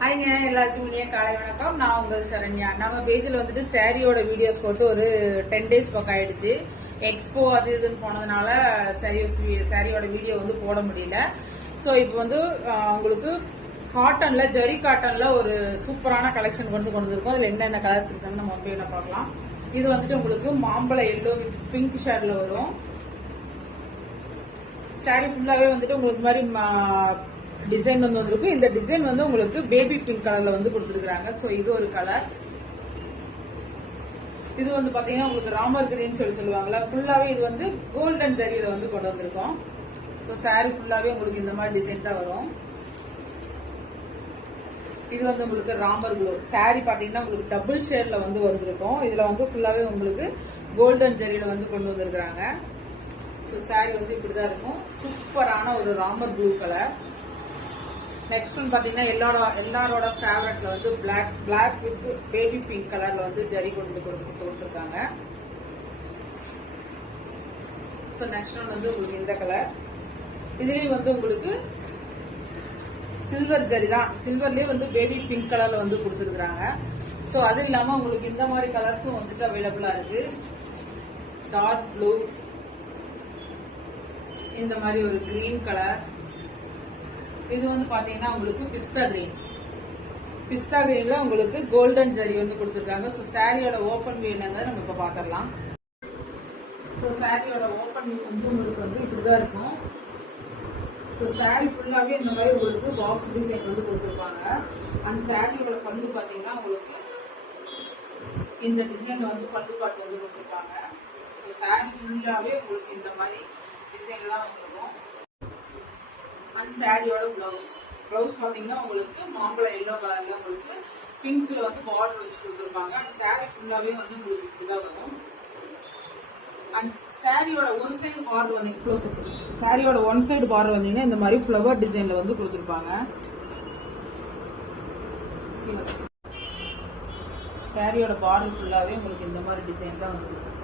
ஹாய்ங்க, எல்லாருக்கும் இனிய காலை வணக்கம். நான் உங்கள் சரண்யா. நம்ம பேஜில் வந்துட்டு சாரியோட வீடியோஸ் போட்டு ஒரு 10 days பக்கம் ஆயிடுச்சு. எக்ஸ்போ அது இதுன்னு போனதுனால சாரியோட வீடியோ வந்து போட முடியல. ஸோ இப்போ வந்து உங்களுக்கு காட்டன்ல, ஜரி காட்டன்ல ஒரு சூப்பரான கலெக்ஷன் கொண்டு வந்திருக்கோம். அதில் என்னென்ன கலர்ஸ் இருக்குன்னு நம்ம வந்து என்ன பார்க்கலாம். இது வந்துட்டு உங்களுக்கு மாம்பழ எல்லோ வித் பிங்க் ஷேட்ல வரும். சாரி ஃபுல்லாவே வந்துட்டு உங்களுக்கு மாதிரி டிசைன் வந்து வந்திருக்கும். இந்த டிசைன் வந்து உங்களுக்கு பேபி பிங்க் கலர்ல வந்து கொடுத்துருக்காங்க. ஸோ இது ஒரு கலர். இது வந்து பாத்தீங்கன்னா உங்களுக்கு ராமர் கிரீன் சொல்லுவாங்கல்ல, ஃபுல்லாவே இது வந்து கோல்டன் ஜரியில வந்து கொண்டு வந்திருக்கோம். ஸோ சாரி ஃபுல்லாவே உங்களுக்கு இந்த மாதிரி டிசைன் தான் வரும். இது வந்து உங்களுக்கு ராமர் ப்ளூ சாரி பாத்தீங்கன்னா உங்களுக்கு டபுள் ஷேட்ல வந்து வந்திருக்கும். இதுல வந்து ஃபுல்லாவே உங்களுக்கு கோல்டன் ஜரியில வந்து கொண்டு வந்திருக்காங்க. ஸோ சாரி வந்து இப்படிதான் இருக்கும். சூப்பரான ஒரு ராமர் ப்ளூ கலர். நெக்ஸ்ட் வந்து பாத்தீங்கன்னா எல்லாரோட ஃபேவரட்ல வந்து பிளாக் வித் பேபி பிங்க் கலர்ல வந்து ஜரி கொண்டு கொடுத்துருக்காங்க. ஸோ நெக்ஸ்ட் ஒன் வந்து உங்களுக்கு இந்த கலர். இதுலயும் வந்து உங்களுக்கு சில்வர் ஜரி தான், சில்வர்லயே வந்து பேபி பிங்க் கலர்ல வந்து கொடுத்துருக்காங்க. ஸோ அது இல்லாம உங்களுக்கு இந்த மாதிரி கலர்ஸும் வந்துட்டு அவைலபிளா இருக்கு. டார்க் ப்ளூ, இந்த மாதிரி ஒரு கிரீன் கலர். இது வந்து பாத்தீங்கன்னா உங்களுக்கு பிஸ்தா கிரீன்ல உங்களுக்கு கோல்டன் ஜரி வந்து கொடுத்துருக்காங்க. ஸோ சாரியோட ஓபன் வியூ என்னங்க நம்ம இப்ப பாத்திரலாம். ஸோ சாரியோட ஓபன் வியூ வந்து உங்களுக்கு வந்து இப்படிதான் இருக்கும். ஸோ சாரி ஃபுல்லாவே இந்த மாதிரி உங்களுக்கு பாக்ஸ் டிசைன் வந்து கொடுத்துருப்பாங்க. அந்த சாரியோட பல்லு பாத்தீங்கன்னா உங்களுக்கு இந்த டிசைன்ல வந்து பல்லு பாட்டு வந்து கொடுத்துருப்பாங்க. ஸோ சாரி ஃபுல்லாவே உங்களுக்கு இந்த மாதிரி டிசைன்ல தான் வந்துருக்கும். அண்ட் சாரியோட பிளவுஸ் பாத்தீங்கன்னா உங்களுக்கு மாம்பழ எல்லோ கலர்ல உங்களுக்கு பிங்க்ல வந்து பார்டர் வச்சு கொடுத்துருப்பாங்க. அண்ட் சாரி ஃபுல்லாவே வந்து உங்களுக்கு இப்படிதான் வரும். அண்ட் சாரியோட ஒரு சைடு பார்டர் வந்து க்ளோஸ் சாரியோட ஒன் சைடு பார்டர் வந்தீங்கன்னா இந்த மாதிரி ஃப்ளவர் டிசைன்ல வந்து கொடுத்துருப்பாங்க. சாரியோட பார்டர் ஃபுல்லாவே உங்களுக்கு இந்த மாதிரி டிசைன் தான் வந்து கொடுத்துருப்பாங்க.